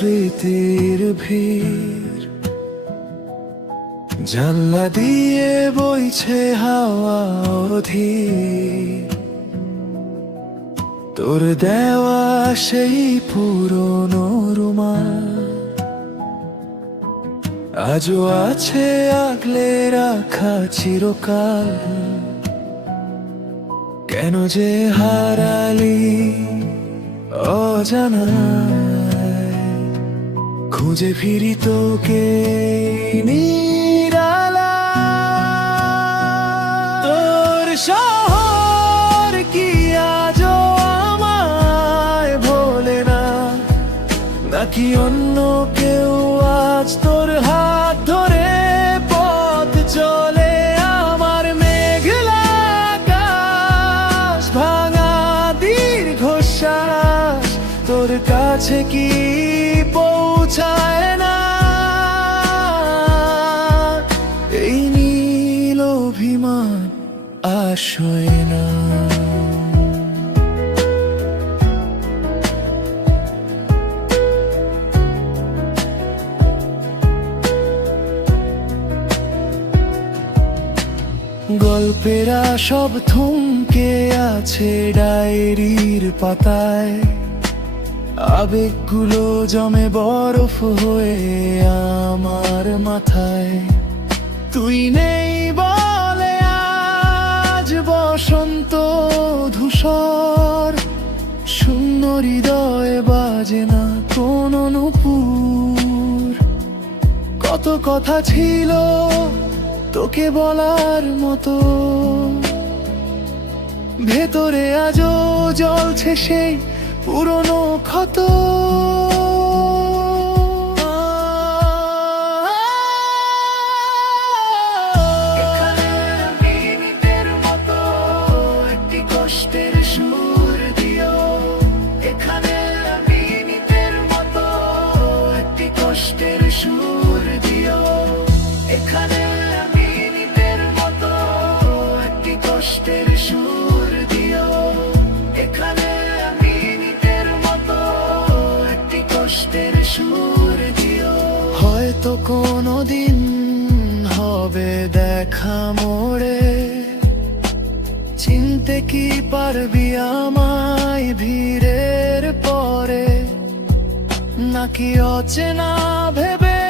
স্মৃতির ভিড়, জানলা দিয়ে বইছে হাওয়া অধীর। তোর দেওয়া সেই পুরনো রুমাল আজও আছে আগলে রাখা চিরকাল। কেন যে হারালি অজানায়, খুঁজে ফিরি তোকে নিরালায়। তোর শহর কি আজও আমায় ভোলে না, নাকি অন্য কেউ আজ তোর হাত ধরে পথ চলে? আমার মেঘলা আকাশ ভাঙা দীর্ঘশ্বাস তোর কাছে কি পৌঁছায় না? এই নীল অভিমান আসয় না। গল্পেরা সব থমকে আছে ডায়েরির পাতায়, আবেগগুলো জমে বরফ হয়ে আমার মাথায়। তুই নেই বলে আজ বসন্ত ধূসর, শূন্য হৃদয়ে বাজে না কোনো নূপুর। কত কথা ছিল তোকে বলার মতো, ভেতরে আজও জ্বলছে সেই পুরনো ক্ষত। এখানে মিনিটের মতো একটি কষ্টের সুর দিও, এখানে মিনিটের মতো একটি কষ্টের সুর দিও, এখানে মিনিটের মতো একটি কষ্টের সুর দিও, এখানে মিনিটের মতো একটি কষ্টের সুর দিও। হয়তো কোনোদিন হবে দেখা মোড়ে, চিনতে কি পারবি আমায় ভিড়ের পরে? নাকি অচেনা ভেবে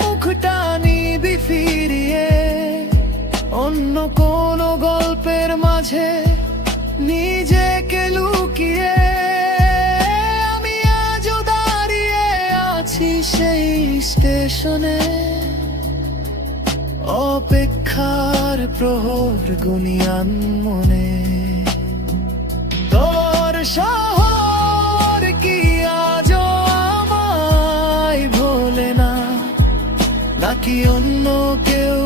মুখটা নিবি ফিরিয়ে অন্য কোনো গল্পের মাঝে নিজেকে লুকিয়ে? আমি আজও দাঁড়িয়ে আছি সেই স্টেশনে, অপেক্ষার প্রহর গুনিয়ান মনে। তোর শহর কি আজও আমায় ভোলে না, নাকি অন্য কেউ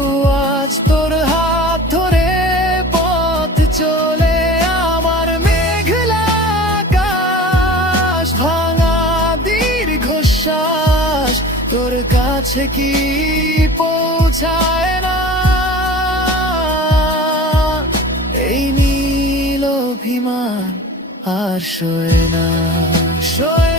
আজ তোর হাত ধরে পথ চলে? আমার মেঘলা আকাশ ভাঙা দীর্ঘশ্বাস তোর কাছে কি পৌঁছায় না? এই নীল অভিমান আর সয় না, সয়